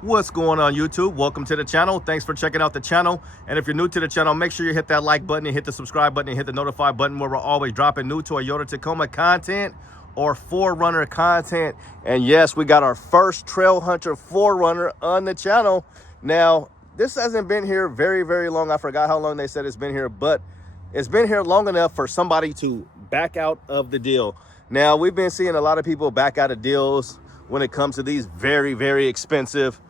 What's going on, YouTube? Welcome to the channel. Thanks for checking out the channel. And if you're new to the channel, make sure you hit that like button and hit the subscribe button and hit the notify button, where we're always dropping new Toyota Tacoma content or 4Runner content. And yes, we got our first TrailHunter 4Runner on the channel. Now, this hasn't been here very long. I forgot how long they said it's been here, but it's been here long enough for somebody to back out of the deal. Now, we've been seeing a lot of people back out of deals when it comes to these very expensive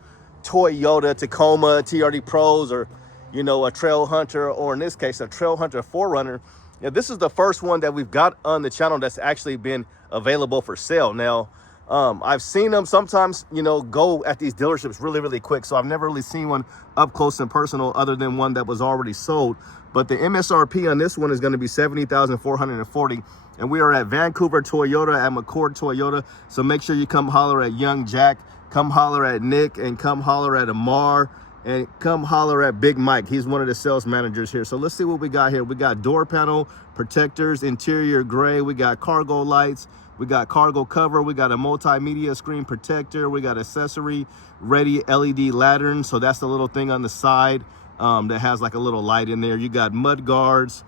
Toyota Tacoma TRD Pros, or a TrailHunter, or in this case a TrailHunter 4Runner. Now, this is the first one that we've got on the channel that's actually been available for sale. Now, I've seen them sometimes go at these dealerships really quick, so I've never really seen one up close and personal other than one that was already sold. But the MSRP on this one is going to be $70,440, and we are at Vancouver Toyota, at McCord Toyota. So make sure you come holler at Young Jack, come holler at Nick, and come holler at Amar, and come holler at Big Mike. He's one of the sales managers here. So let's see what we got here. We got door panel protectors, interior gray. We got cargo lights. We got cargo cover. We got a multimedia screen protector. We got accessory ready LED lantern. So that's the little thing on the side that has like a little light in there. You got mud guards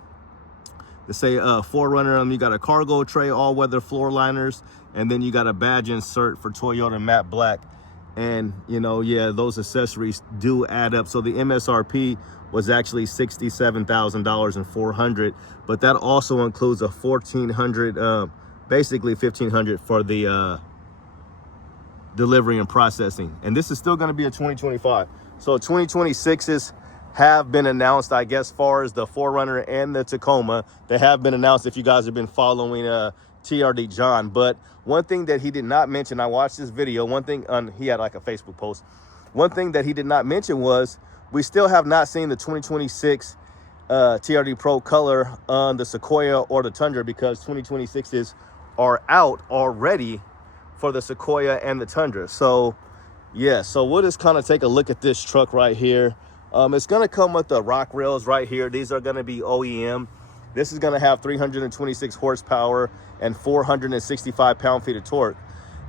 to say 4Runner. You got a cargo tray, all weather floor liners, and then you got a badge insert for Toyota matte black. And yeah, those accessories do add up. So the MSRP was actually $67,400, but that also includes a $1,400, basically $1,500 for the delivery and processing. And this is still going to be a 2025. So 2026s have been announced, I guess, far as the 4Runner and the Tacoma. They have been announced if you guys have been following TRD John. But one thing that he did not mention, I watched this video, he had like a Facebook post. One thing that he did not mention was we still have not seen the 2026 TRD Pro color on the Sequoia or the Tundra, because 2026s are out already for the Sequoia and the Tundra. So yeah, so we'll just kind of take a look at this truck right here. It's going to come with the rock rails right here. These are going to be OEM. This is going to have 326 horsepower and 465 pound-feet of torque.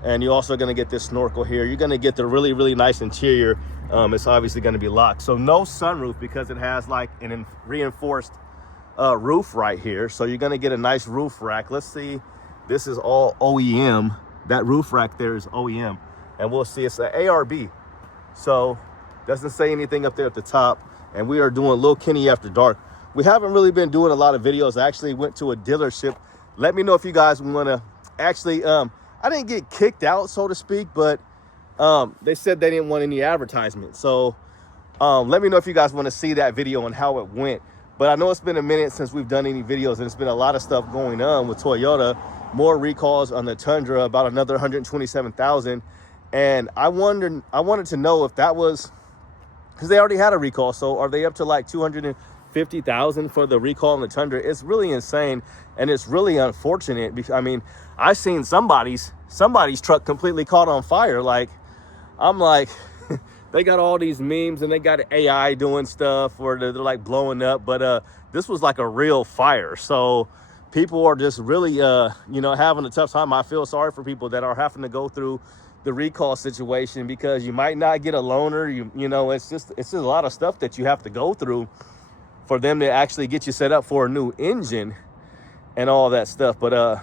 And you're also going to get this snorkel here. You're going to get the really nice interior. It's obviously going to be locked. So no sunroof, because it has like an reinforced roof right here. So you're going to get a nice roof rack. Let's see. This is all OEM. That roof rack there is OEM. And we'll see it's an ARB. So doesn't say anything up there at the top. And we are doing Lil Kenny After Dark. We haven't really been doing a lot of videos. I actually went to a dealership. Let me know if you guys want to actually, I didn't get kicked out, so to speak, but they said they didn't want any advertisement. So let me know if you guys want to see that video and how it went. But I know it's been a minute since we've done any videos, and it's been a lot of stuff going on with Toyota. More recalls on the Tundra, about another 127,000. And I wanted to know if that was, because they already had a recall. So are they up to like 250,000 for the recall on the Tundra? It's really insane, and it's really unfortunate, because I mean, I seen somebody's truck completely caught on fire. Like, I'm like, they got all these memes and they got AI doing stuff where they're like blowing up, but this was like a real fire. So people are just really having a tough time. I feel sorry for people that are having to go through the recall situation, because you might not get a loaner. It's just a lot of stuff that you have to go through for them to actually get you set up for a new engine and all that stuff. But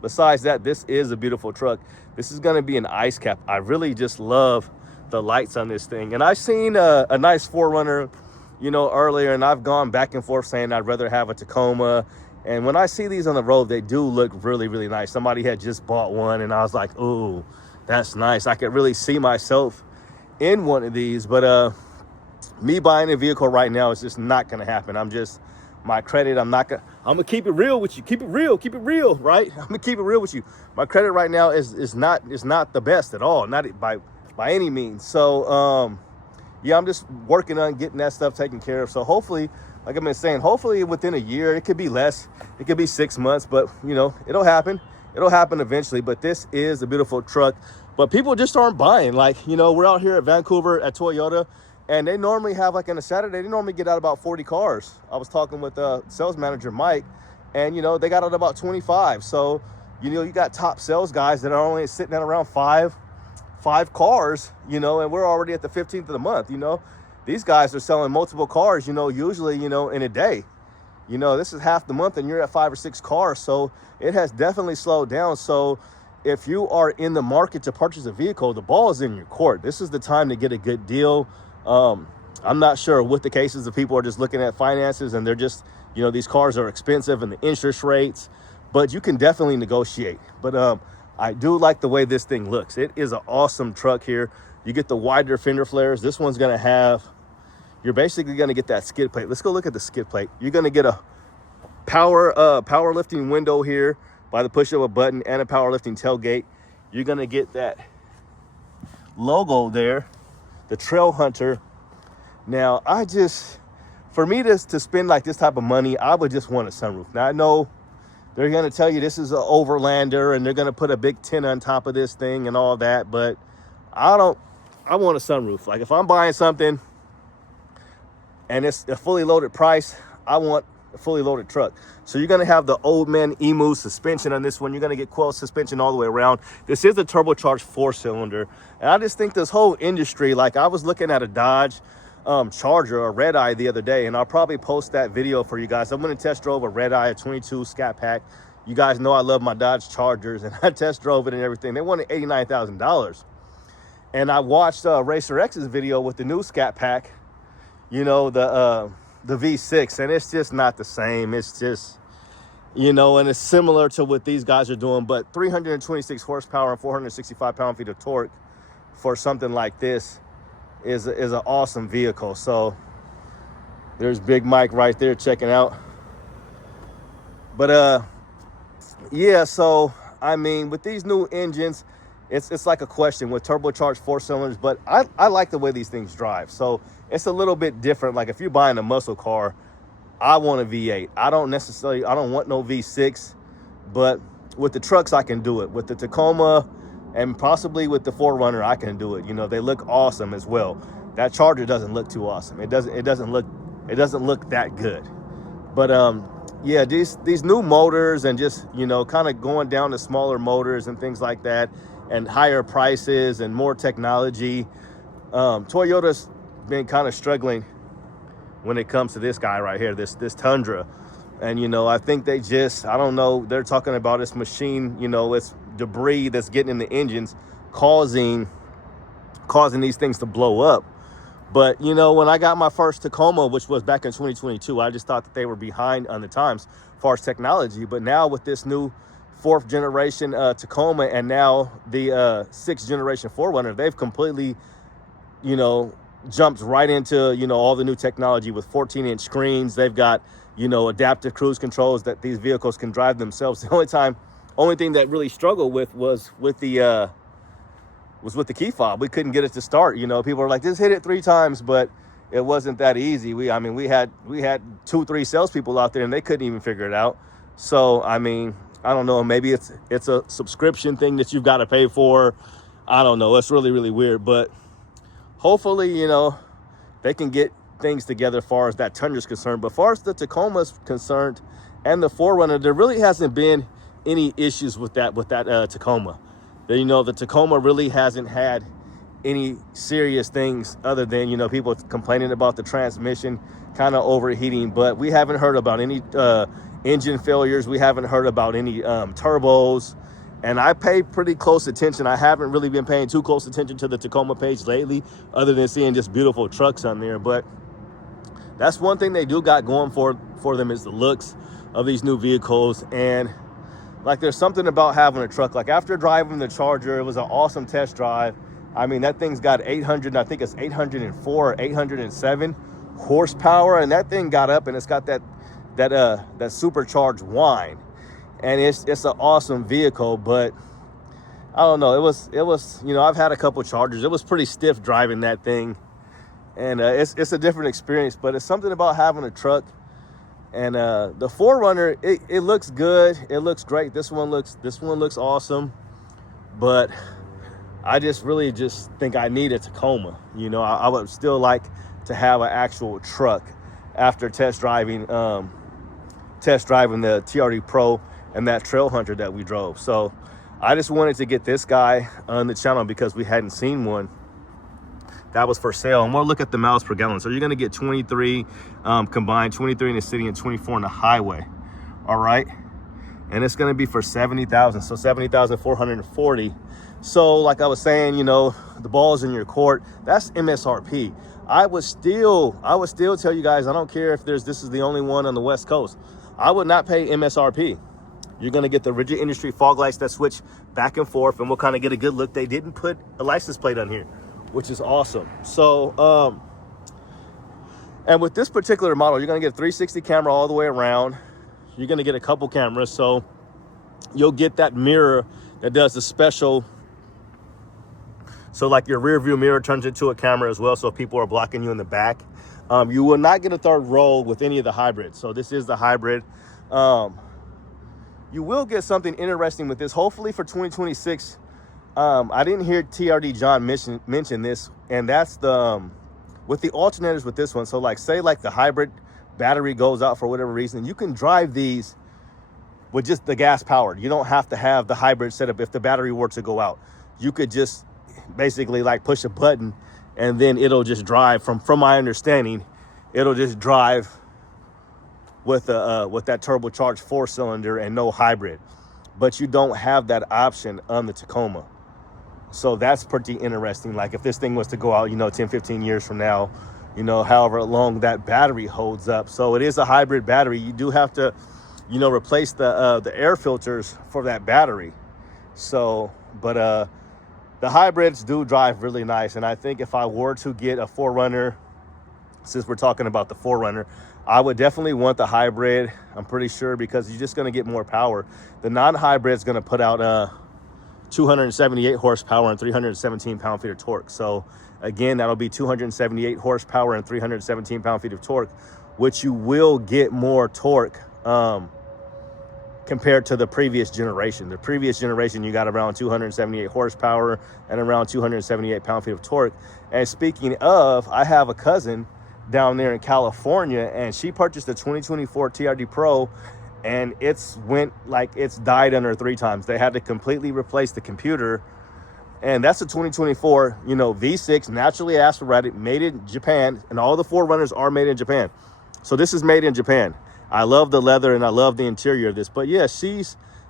besides that, this is a beautiful truck. This is going to be an ice cap. I really just love the lights on this thing. And I've seen a nice 4Runner earlier, and I've gone back and forth saying I'd rather have a Tacoma. And when I see these on the road, they do look really nice. Somebody had just bought one, and I was like, ooh, that's nice. I could really see myself in one of these. But me buying a vehicle right now is just not going to happen. My credit, I'm going to keep it real with you. Keep it real, right? I'm going to keep it real with you. My credit right now is not the best at all, not by any means. So, yeah, I'm just working on getting that stuff taken care of. So hopefully, like I've been saying, hopefully within a year. It could be less. It could be 6 months, but, it'll happen. It'll happen eventually. But this is a beautiful truck. But people just aren't buying. Like, we're out here at Vancouver at Toyota, and they normally have, like, on a Saturday, they normally get out about 40 cars. I was talking with sales manager Mike, and, they got out about 25. So, you got top sales guys that are only sitting at around 5 5 cars, you know, and we're already at the 15th of the month, you know. These guys are selling multiple cars, you know, usually, you know, in a day. You know, this is half the month and you're at 5 or 6 cars. So it has definitely slowed down. So if you are in the market to purchase a vehicle, the ball is in your court. This is the time to get a good deal. I'm not sure what the case is if people are just looking at finances and they're just, you know, these cars are expensive and the interest rates, but you can definitely negotiate. But I do like the way this thing looks. It is an awesome truck here. You get the wider fender flares. This one's going to have, you're basically going to get that skid plate. Let's go look at the skid plate. You're going to get a power lifting window here by the push of a button and a power lifting tailgate. You're going to get that logo there, the TrailHunter. Now, for me to spend like this type of money, I would just want a sunroof. Now, I know they're going to tell you this is an overlander and they're going to put a big tent on top of this thing and all that, but I want a sunroof. Like if I'm buying something and it's a fully loaded price, I want a fully loaded truck. So you're going to have the old man emu suspension on this one. You're going to get coil suspension all the way around. This is a turbocharged 4-cylinder. And I just think this whole industry, like I was looking at a Dodge Charger or Red Eye the other day, and I'll probably post that video for you guys. I'm going to test drove a Red Eye, a 22 Scat Pack. You guys know I love my Dodge Chargers, and I test drove it and everything. They wanted $89,000. And I watched Racer X's video with the new Scat Pack, you know, the V6, and it's just not the same. It's just, you know, and it's similar to what these guys are doing, but 326 horsepower and 465 pound-feet of torque for something like this is an awesome vehicle. So there's Big Mike right there checking out. But yeah, so I mean, with these new engines, it's like a question with turbocharged 4 cylinders, but I like the way these things drive. So it's a little bit different. Like if you're buying a muscle car, I want a V8. I don't want no V6, but with the trucks, I can do it. With the Tacoma and possibly with the 4Runner, I can do it. You know, they look awesome as well. That Charger doesn't look too awesome. It doesn't look that good. But yeah, these new motors and just, you know, kind of going down to smaller motors and things like that, and higher prices and more technology. Toyota's been kind of struggling when it comes to this guy right here, this Tundra. And, you know, I think I don't know, they're talking about this machine, you know, it's debris that's getting in the engines, causing these things to blow up. But, you know, when I got my first Tacoma, which was back in 2022, I just thought that they were behind on the times as far as technology. But now with this new 4th generation Tacoma and now the 6th generation 4Runner, they've completely, you know, jumped right into, you know, all the new technology with 14-inch screens. They've got, you know, adaptive cruise controls that these vehicles can drive themselves. The only thing that really struggled was with the key fob. We couldn't get it to start. You know, people are like, just hit it 3 times, but it wasn't that easy. We had 2-3 salespeople out there and they couldn't even figure it out. So I mean, I don't know, maybe it's a subscription thing that you've got to pay for. I don't know. It's really, really weird, but hopefully, you know, they can get things together as far as that Tundra is concerned. But as far as the Tacoma's concerned and the 4Runner, there really hasn't been any issues with that Tacoma. You know, the Tacoma really hasn't had any serious things other than, you know, people complaining about the transmission kind of overheating. But we haven't heard about any engine failures. We haven't heard about any turbos. And I pay pretty close attention. I haven't really been paying too close attention to the Tacoma page lately, other than seeing just beautiful trucks on there. But that's one thing they do got going for them, is the looks of these new vehicles. And like, there's something about having a truck. Like after driving the Charger, it was an awesome test drive. I mean, that thing's got 804 or 807 horsepower, and that thing got up and it's got that supercharged whine. And it's an awesome vehicle, but I don't know. It was, you know, I've had a couple Chargers. It was pretty stiff driving that thing, and it's a different experience. But it's something about having a truck. And the 4Runner, it looks good. It looks great. This one looks awesome. But I really think I need a Tacoma. You know, I would still like to have an actual truck after test driving the TRD Pro and that TrailHunter that we drove. So I just wanted to get this guy on the channel because we hadn't seen one that was for sale. And we'll look at the miles per gallon. So you're going to get 23 combined, 23 in the city and 24 in the highway. All right. And it's going to be for 70,000. So 70,440. So like I was saying, you know, the ball's in your court. That's MSRP. I would still tell you guys, I don't care if this is the only one on the West Coast. I would not pay MSRP. You're going to get the rigid industry fog lights that switch back and forth, and we'll kind of get a good look. They didn't put a license plate on here, which is awesome. So, and with this particular model, you're going to get a 360 camera all the way around. You're going to get a couple cameras. So you'll get that mirror that does the special. So like your rear view mirror turns into a camera as well. So if people are blocking you in the back, you will not get a third row with any of the hybrids. So this is the hybrid. You will get something interesting with this, hopefully for 2026. I didn't hear TRD John mention this, and that's the with the alternators with this one. So like say like the hybrid battery goes out for whatever reason, you can drive these with just the gas powered. You don't have to have the hybrid setup. If the battery were to go out, you could just basically like push a button and then it'll just drive. From my understanding, it'll just drive with that turbocharged 4-cylinder and no hybrid. But you don't have that option on the Tacoma. So that's pretty interesting. Like if this thing was to go out, you know, 10, 15 years from now, you know, however long that battery holds up. So it is a hybrid battery. You do have to, you know, replace the air filters for that battery. So, but the hybrids do drive really nice. And I think if I were to get a 4Runner, since we're talking about the 4Runner, I would definitely want the hybrid. I'm pretty sure, because you're just going to get more power. The non-hybrid is going to put out 278 horsepower and 317 pound-feet of torque. So again, that'll be 278 horsepower and 317 pound-feet of torque, which you will get more torque compared to the previous generation. The previous generation, you got around 278 horsepower and around 278 pound-feet of torque. And speaking of, I have a cousin down there in California, and she purchased a 2024 TRD Pro, and it's died under 3 times. They had to completely replace the computer, and that's a 2024, you know, V6 naturally aspirated, made in Japan, and all the 4Runners are made in Japan. So this is made in Japan. I love the leather and I love the interior of this. But yeah,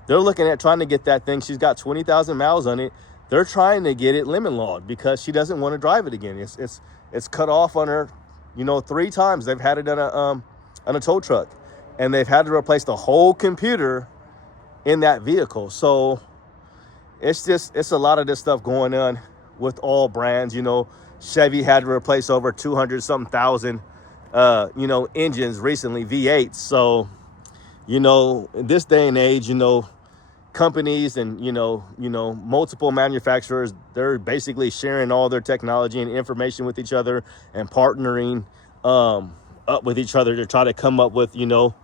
they're looking at trying to get that thing. She's got 20,000 miles on it. They're trying to get it lemon lawed because she doesn't want to drive it again. It's cut off on her. You know, 3 times they've had it on a tow truck, and they've had to replace the whole computer in that vehicle. So it's a lot of this stuff going on with all brands. You know, Chevy had to replace over 200-something thousand, you know, engines recently, V8s. So, you know, in this day and age, you know, companies and, you know, multiple manufacturers, they're basically sharing all their technology and information with each other and partnering up with each other to try to come up with, you know,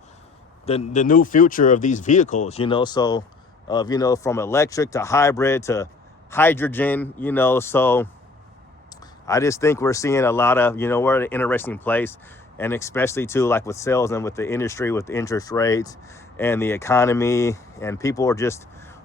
the new future of these vehicles, you know. So, you know, from electric to hybrid to hydrogen, you know. So I just think we're seeing a lot of, you know, we're at an interesting place, and especially too, like with sales and with the industry, with the interest rates and the economy, and people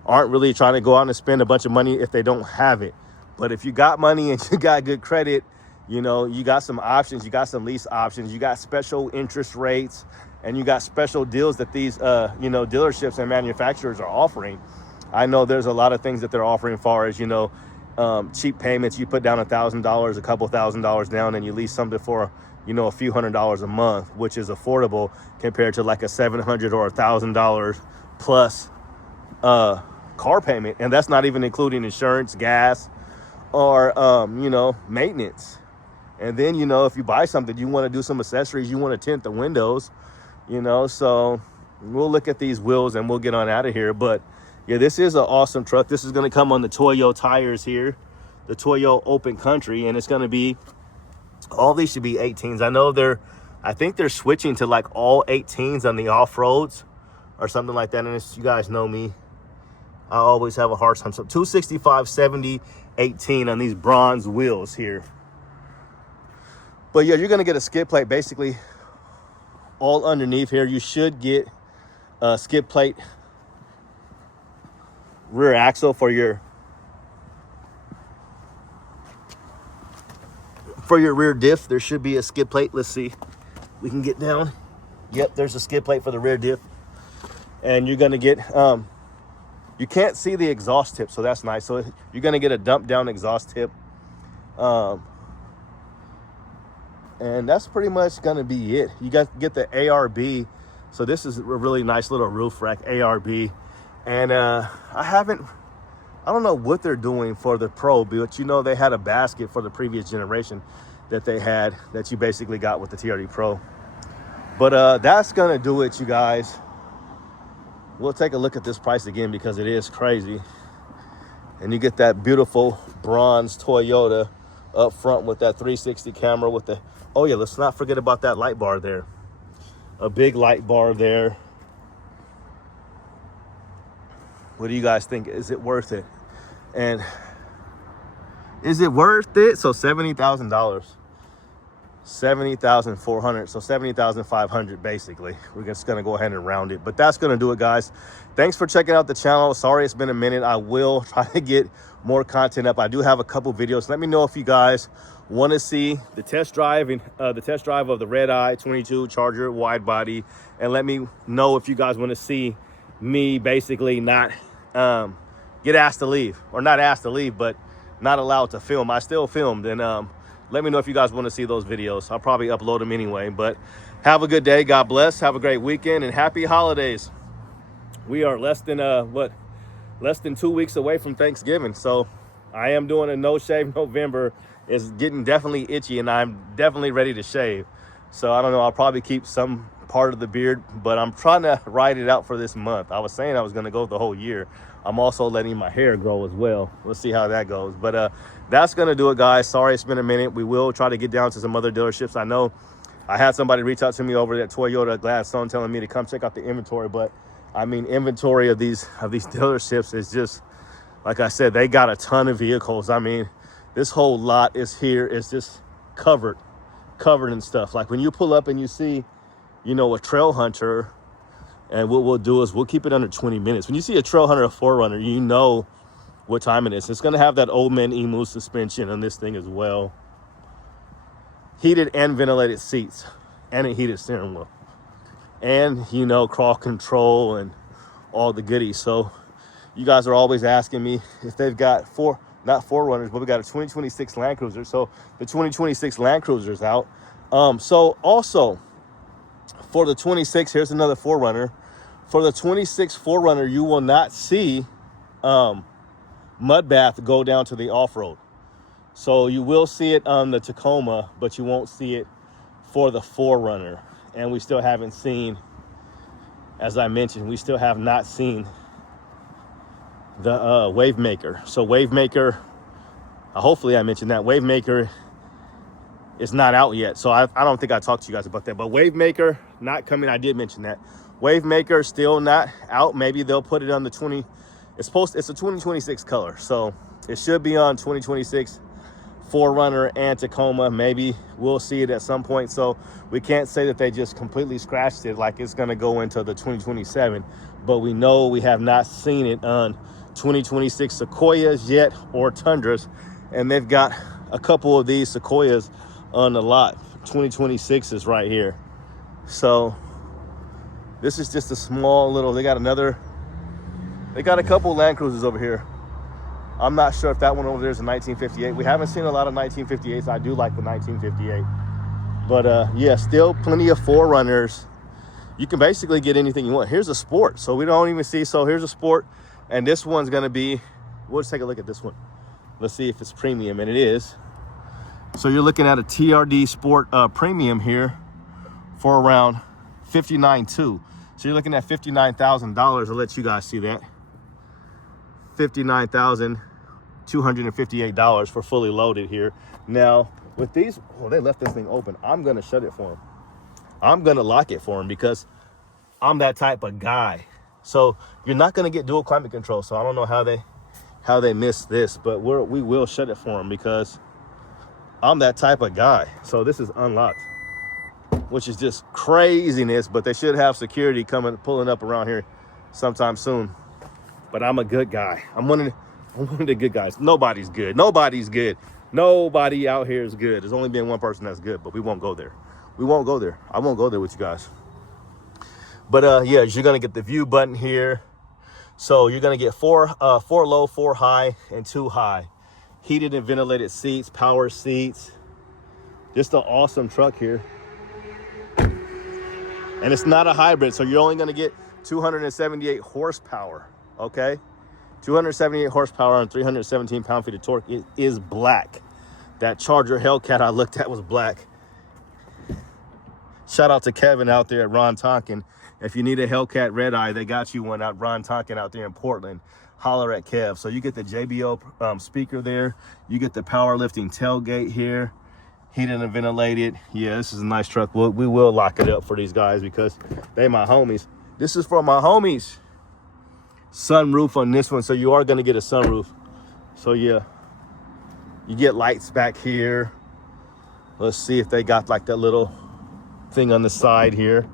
aren't really trying to go out and spend a bunch of money if they don't have it. But if you got money and you got good credit, you know, you got some options, you got some lease options, you got special interest rates, and you got special deals that these, you know, dealerships and manufacturers are offering. I know there's a lot of things that they're offering as far as, you know, cheap payments. You put down $1,000, a couple $1,000s down, and you lease something for, you know, a few $100s a month, which is affordable compared to like a $700 or $1,000 plus car payment. And that's not even including insurance, gas, or you know, maintenance. And then, you know, if you buy something, you want to do some accessories, you want to tint the windows, you know. So we'll look at these wheels and we'll get on out of here. But yeah, this is an awesome truck. This is going to come on the Toyo tires here, the Toyo Open Country, and it's going to be, all these should be 18s. I think they're switching to like all 18s on the off-roads or something like that. And you guys know me, I always have a hard time. So 265, 70, 18 on these bronze wheels here. But yeah, you're going to get a skid plate basically all underneath here. You should get a skid plate rear axle for your rear diff. There should be a skid plate. Let's see. We can get down. Yep, there's a skid plate for the rear diff. And you're gonna get you can't see the exhaust tip, so that's nice. So you're gonna get a dump down exhaust tip. And that's pretty much gonna be it. You got to get the ARB. So this is a really nice little roof rack, ARB. And I don't know what they're doing for the Pro, but you know they had a basket for the previous generation that they had that you basically got with the TRD Pro. But that's gonna do it, you guys. We'll take a look at this price again because it is crazy. And you get that beautiful bronze Toyota up front with that 360 camera with the, oh yeah, let's not forget about that light bar there. A big light bar there. What do you guys think? Is it worth it? And is it worth it? So $70,000. 70,400, so 70,500 basically. We're just gonna go ahead and round it, but that's gonna do it, guys. Thanks for checking out the channel. Sorry it's been a minute. I will try to get more content up. I do have a couple videos. Let me know if you guys want to see the test drive and the test drive of the Red Eye 22 Charger wide body, and let me know if you guys want to see me basically not get asked to leave, or not asked to leave, but not allowed to film. I still filmed, and let me know if you guys want to see those videos. I'll probably upload them anyway. But have a good day. God bless. Have a great weekend and happy holidays. We are less than 2 weeks away from Thanksgiving. So I am doing a no shave November. It's getting definitely itchy and I'm definitely ready to shave. So I don't know. I'll probably keep some part of the beard, but I'm trying to ride it out for this month. I was saying I was going to go the whole year. I'm also letting my hair grow as well. We'll see how that goes. But that's going to do it, guys. Sorry it's been a minute. We will try to get down to some other dealerships. I know I had somebody reach out to me over at Toyota Gladstone telling me to come check out the inventory. But, I mean, inventory of these dealerships is just, like I said, they got a ton of vehicles. I mean, this whole lot is just covered in stuff. Like when you pull up and you see, you know, a TrailHunter, and what we'll do is we'll keep it under 20 minutes. When you see a TrailHunter, a 4Runner, you know what time it is. It's going to have that old man emu suspension on this thing as well. Heated and ventilated seats and a heated steering wheel. And, you know, crawl control and all the goodies. So you guys are always asking me if they've got not 4Runners, but we got a 2026 Land Cruiser. So the 2026 Land Cruiser is out. So also, for the 26, here's another 4Runner. For the 26 4Runner, you will not see mud bath go down to the off-road. So you will see it on the Tacoma, but you won't see it for the 4Runner. And we still haven't seen, as I mentioned, we still have not seen the Wavemaker. So Wavemaker, hopefully I mentioned that. Wavemaker is not out yet. So I don't think I talked to you guys about that. But Wavemaker not coming. I did mention that. Wavemaker still not out. Maybe they'll put it on the 20. It's a 2026 color. So it should be on 2026 4Runner and Tacoma. Maybe we'll see it at some point. So we can't say that they just completely scratched it like it's going to go into the 2027. But we know we have not seen it on 2026 Sequoias yet or Tundras. And they've got a couple of these Sequoias on the lot. 2026 is right here. So this is just a small little, they got a couple Land Cruisers over here. I'm not sure if that one over there is a 1958. We haven't seen a lot of 1958s. I do like the 1958. But yeah, still plenty of 4Runners. You can basically get anything you want. Here's a Sport. So we don't even see, so here's a Sport. And this one's gonna be, we'll just take a look at this one. Let's see if it's premium, and it is. So you're looking at a TRD Sport premium here for around $59,200. So you're looking at $59,000. I'll let you guys see that. $59,258 for fully loaded here. Now with these, well, they left this thing open. I'm gonna shut it for them. I'm gonna lock it for them because I'm that type of guy. So you're not gonna get dual climate control. So I don't know how they missed this, but we will shut it for them because I'm that type of guy. So this is unlocked, which is just craziness, but they should have security pulling up around here sometime soon. but I'm a good guy. I'm one of the good guys. Nobody's good. Nobody's good. Nobody out here is good. There's only been one person that's good, but we won't go there. We won't go there. I won't go there with you guys. But yeah, you're gonna get the view button here. So you're gonna get four low, 4 high, and 2 high. Heated and ventilated seats, power seats. Just an awesome truck here. And it's not a hybrid, so you're only gonna get 278 horsepower, okay? 278 horsepower and 317 pound-feet of torque. It is black. That Charger Hellcat I looked at was black. Shout out to Kevin out there at Ron Tonkin. If you need a Hellcat red eye, they got you one out Ron Tonkin out there in Portland. Holler at Kev. So you get the JBL speaker there. You get the powerlifting tailgate here. Heated and ventilated. Yeah, this is a nice truck. We will lock it up for these guys because they my homies. This is for my homies. Sunroof on this one, so you are going to get a sunroof. So yeah, you get lights back here. Let's see if they got like that little thing on the side here.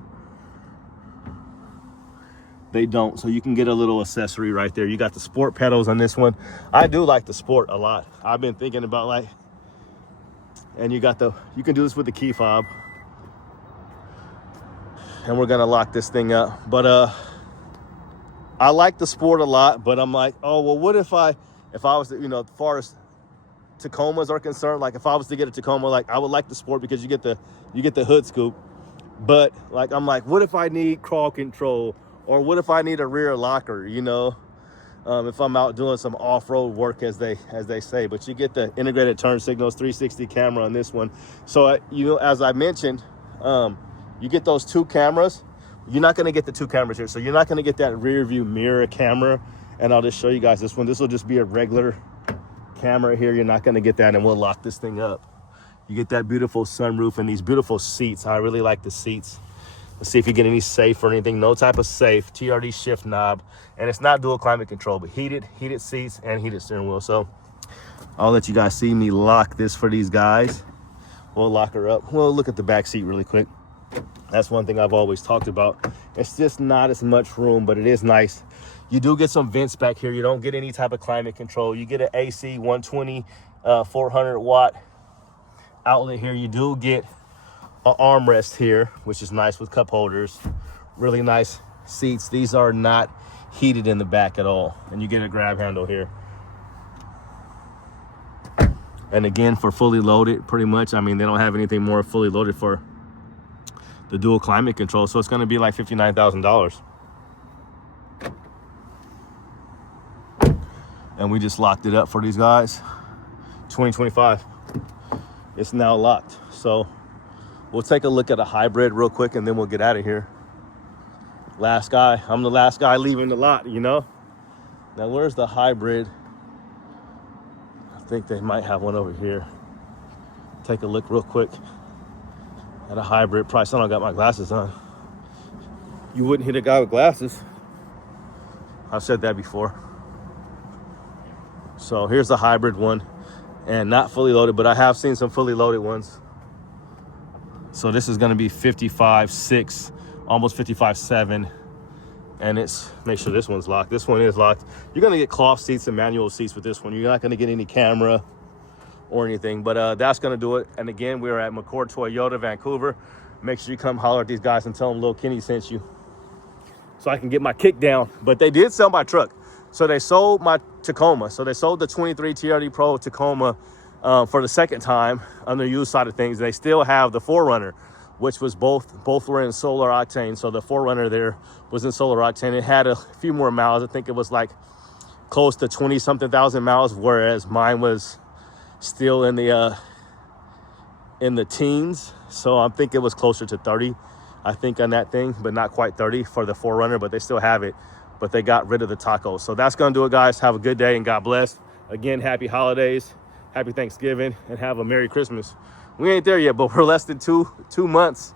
They don't, so you can get a little accessory right there. You got the sport pedals on this one. I do like the sport a lot. I've been thinking about like, and you got you can do this with the key fob. And we're gonna lock this thing up. But I like the sport a lot, but I'm like, oh well, what if I was to, as far as Tacomas are concerned, like if I was to get a Tacoma, like I would like the sport because you get the hood scoop. But like I'm like, what if I need crawl control? Or what if I need a rear locker, if I'm out doing some off-road work, as they say. But you get the integrated turn signals, 360 camera on this one. So, as I mentioned, you get those 2 cameras. You're not going to get the 2 cameras here. So you're not going to get that rear view mirror camera. And I'll just show you guys this one. This will just be a regular camera here. You're not going to get that, and we'll lock this thing up. You get that beautiful sunroof and these beautiful seats. I really like the seats. Let's see if you get any safe or anything. No type of safe. TRD shift knob. And it's not dual climate control, but heated seats and heated steering wheel. So I'll let you guys see me lock this for these guys. We'll lock her up. We'll look at the back seat really quick. That's one thing I've always talked about. It's just not as much room, but it is nice. You do get some vents back here. You don't get any type of climate control. You get an AC 120, 400 watt outlet here. You do get an armrest here, which is nice with cup holders. Really nice seats. These are not heated in the back at all. And you get a grab handle here. And again, for fully loaded, pretty much, they don't have anything more fully loaded for the dual climate control. So it's going to be like $59,000. And we just locked it up for these guys. 2025. It's now locked. So we'll take a look at a hybrid real quick and then we'll get out of here. Last guy. I'm the last guy leaving the lot, Now, where's the hybrid? I think they might have one over here. Take a look real quick at a hybrid price. I don't got my glasses on. You wouldn't hit a guy with glasses. I've said that before. So here's the hybrid one. And not fully loaded, but I have seen some fully loaded ones. So this is going to be 55.6, almost 55.7. And make sure this one's locked. This one is locked. You're going to get cloth seats and manual seats with this one. You're not going to get any camera or anything, but that's going to do it. And again, we're at McCord Toyota, Vancouver. Make sure you come holler at these guys and tell them Lil Kenny sent you so I can get my kick down. But they did sell my truck. So they sold my Tacoma. So they sold the 23 TRD Pro Tacoma for the second time on the used side of things. They still have the 4Runner, which was both were in solar octane. So the 4Runner there was in solar octane. It had a few more miles. I think it was like close to 20-something thousand miles, whereas mine was still in the teens. So I think it was closer to 30, I think, on that thing, but not quite 30 for the 4Runner, but they still have it. But they got rid of the tacos. So that's going to do it, guys. Have a good day and God bless. Again, happy holidays, happy Thanksgiving, and have a Merry Christmas. We ain't there yet, but we're less than two months.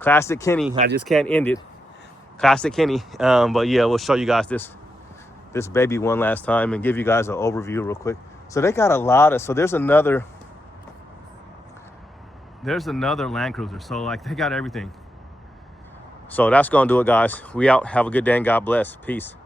Classic Kenny. I just can't end it. Classic Kenny. But yeah, we'll show you guys this baby one last time and give you guys an overview real quick. So they got a lot of, so there's another Land Cruiser. So like they got everything. So that's going to do it, guys. We out. Have a good day and God bless. Peace.